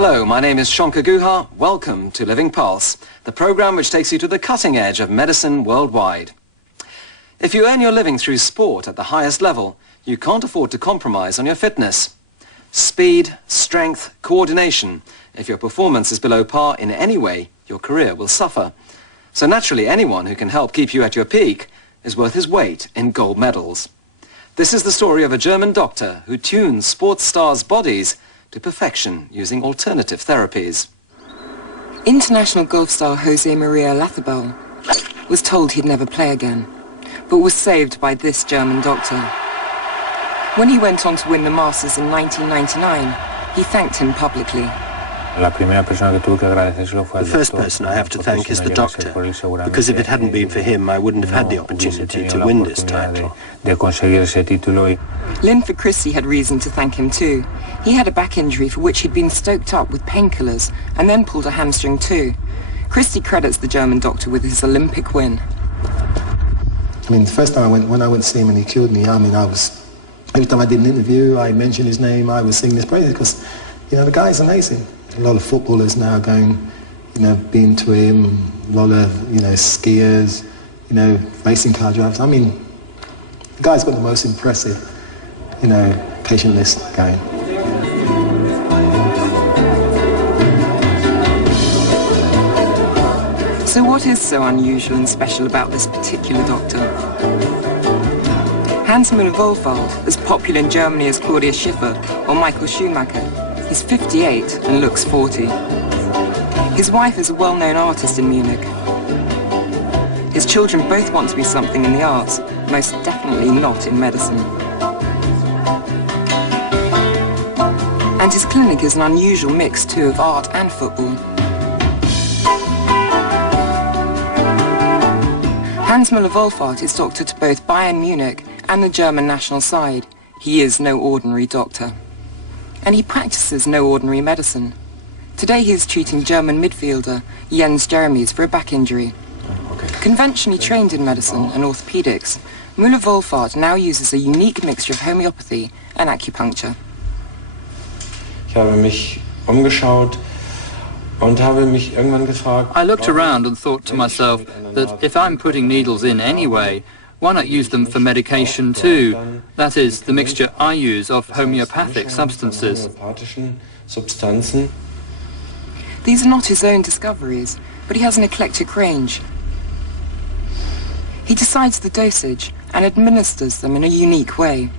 Hello, my name is Shankar Guha. Welcome to Living Pulse, the program which takes you to the cutting edge of medicine worldwide. If you earn your living through sport at the highest level, you can't afford to compromise on your fitness. Speed, strength, coordination. If your performance is below par in any way, your career will suffer. So naturally, anyone who can help keep you at your peak is worth his weight in gold medals. This is the story of a German doctor who tunes sports stars' bodies to perfection using alternative therapies. International golf star Jose Maria Latherbal was told he'd never play again, but was saved by this German doctor. When he went on to win the Masters in 1999, he thanked him publicly. The first person I have to thank is the doctor, because if it hadn't been for him, I wouldn't have had the opportunity to win this title. Linford Christie had reason to thank him too. He had a back injury for which he'd been stoked up with painkillers and then pulled a hamstring too. Christie credits the German doctor with his Olympic win. I mean, the first time when I went to see him and he cured me, I mean, every time I did an interview, I mentioned his name, I was singing his praises because, the guy's amazing. A lot of footballers now going, being to him, a lot of, skiers, racing car drivers. I mean, the guy's got the most impressive, patient list going. So what is so unusual and special about this particular doctor? Hans Müller-Wohlfahrt, as popular in Germany as Claudia Schiffer or Michael Schumacher, is 58 and looks 40. His wife is a well-known artist in Munich. His children both want to be something in the arts, most definitely not in medicine. And his clinic is an unusual mix too of art and football. Hans Müller-Wohlfahrt is doctor to both Bayern Munich and the German national side. He is no ordinary doctor. And he practices no ordinary medicine. Today he is treating German midfielder Jens Jeremies for a back injury. Conventionally trained in medicine and orthopedics, Müller-Wohlfahrt now uses a unique mixture of homeopathy and acupuncture. I looked around and thought to myself that if I'm putting needles in anyway, why not use them for medication too? That is, the mixture I use of homeopathic substances. These are not his own discoveries, but he has an eclectic range. He decides the dosage and administers them in a unique way,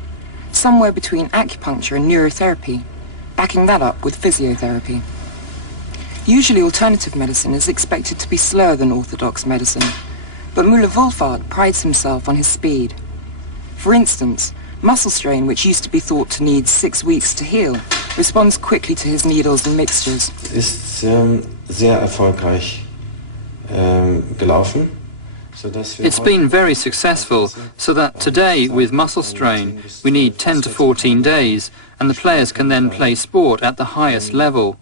somewhere between acupuncture and neurotherapy, backing that up with physiotherapy. Usually alternative medicine is expected to be slower than orthodox medicine, but Müller-Wohlfahrt prides himself on his speed. For instance, muscle strain, which used to be thought to need 6 weeks to heal, responds quickly to his needles and mixtures. It's been very successful, so that today, with muscle strain, we need 10 to 14 days, and the players can then play sport at the highest level.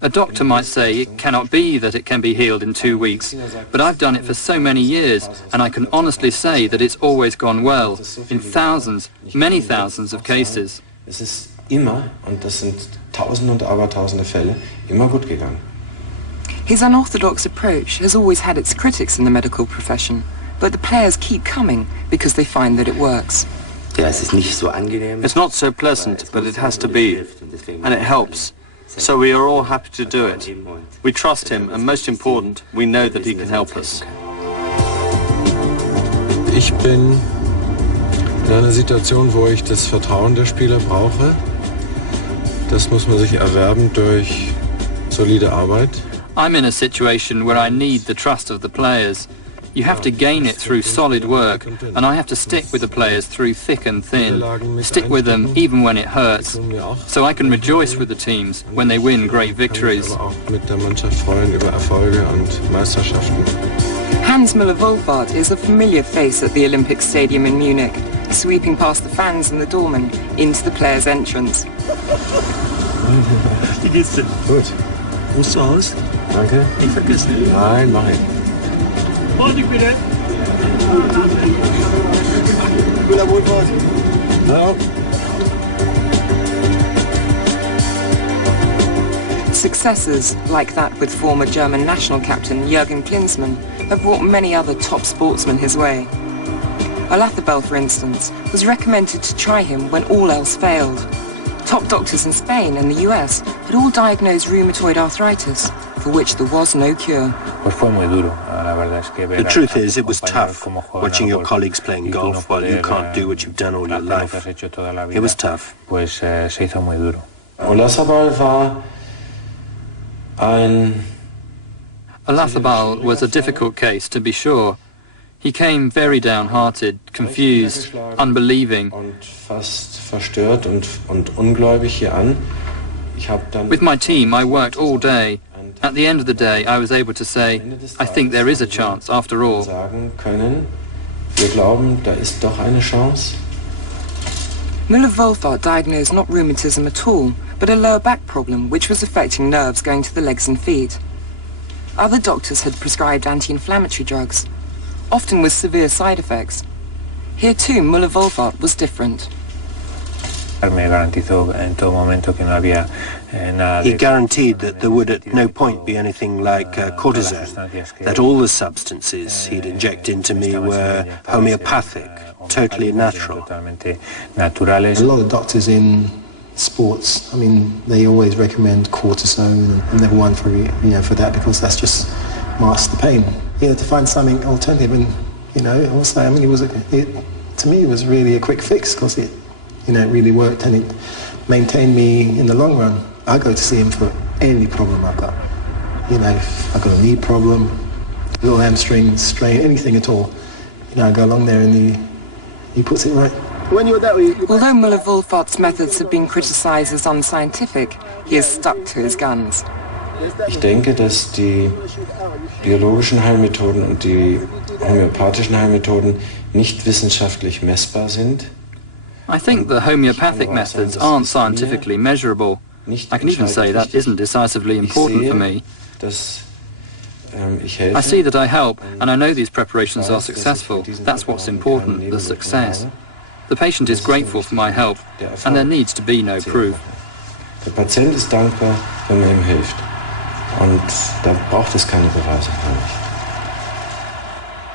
A doctor might say it cannot be that it can be healed in 2 weeks, but I've done it for so many years, and I can honestly say that it's always gone well, in thousands, many thousands of cases. His unorthodox approach has always had its critics in the medical profession, but the players keep coming because they find that it works. It's not so pleasant, but it has to be, and it helps. So we are all happy to do it. We trust him, and most important, we know that he can help us. Ich bin in einer Situation, wo ich das Vertrauen der Spieler brauche. Das muss man sich erwerben durch solide Arbeit. I'm in a situation where I need the trust of the players. You have to gain it through solid work, and I have to stick with the players through thick and thin, stick with them even when it hurts, so I can rejoice with the teams when they win great victories. Hans Müller-Wohlfahrt is a familiar face at the Olympic Stadium in Munich, sweeping past the fans and the doorman into the players' entrance. Wie geht's denn? Gut. Ruhst du aus? Danke. Nicht vergessen. Nein, mach ich. Vorsicht bitte! Müller-Wohlfahrt. Ja. Successes, like that with former German national captain Jürgen Klinsmann, have brought many other top sportsmen his way. Olazabal, for instance, was recommended to try him when all else failed. Top doctors in Spain and the US had all diagnosed rheumatoid arthritis, for which there was no cure. The truth is, it was tough, watching your colleagues playing golf while you can't do what you've done all your life. It was tough. Olazabal was a difficult case, to be sure. He came very downhearted, confused, unbelieving. With my team, I worked all day. At the end of the day, I was able to say, I think there is a chance after all. Müller-Wohlfahrt diagnosed not rheumatism at all, but a lower back problem which was affecting nerves going to the legs and feet. Other doctors had prescribed anti-inflammatory drugs, often with severe side effects. Here too, Müller-Wohlfahrt was different. He guaranteed that there would at no point be anything like cortisone, that all the substances he'd inject into me were homeopathic, totally natural. A lot of doctors in sports, I mean, they always recommend cortisone and they've won for that because that's just masks the pain. To find something alternative, and also, I mean, to me it was really a quick fix because it really worked and it maintained me in the long run. I go to see him for any problem I've got. I've got a knee problem, a little hamstring strain, anything at all. I go along there and he puts it right. Although Müller-Wohlfahrt's methods have been criticized as unscientific, he has stuck to his guns. Ich denke, dass die biologischen Heilmethoden und die homöopathischen Heilmethoden nicht wissenschaftlich messbar sind. I think the homeopathic methods aren't scientifically measurable. I can even say that isn't decisively important for me. I see that I help, and I know these preparations are successful. That's what's important, the success. The patient is grateful for my help, and there needs to be no proof. Der Patient ist dankbar, wenn man ihm hilft. Und da braucht es keine Beweise, glaube ich.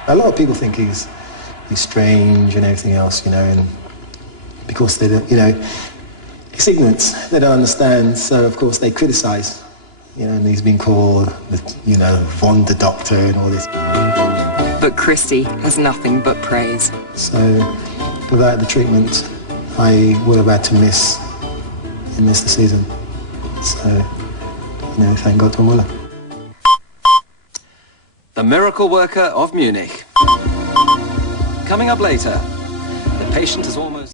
A lot of people think he's strange and everything else, and because they don't, it's ignorance. They don't understand, so of course they criticize, and he's been called, Wonder Doctor and all this. But Christie has nothing but praise. So without the treatment, I would have had to miss the season. So, thank God for Müller. The miracle worker of Munich. Coming up later, the patient is almost...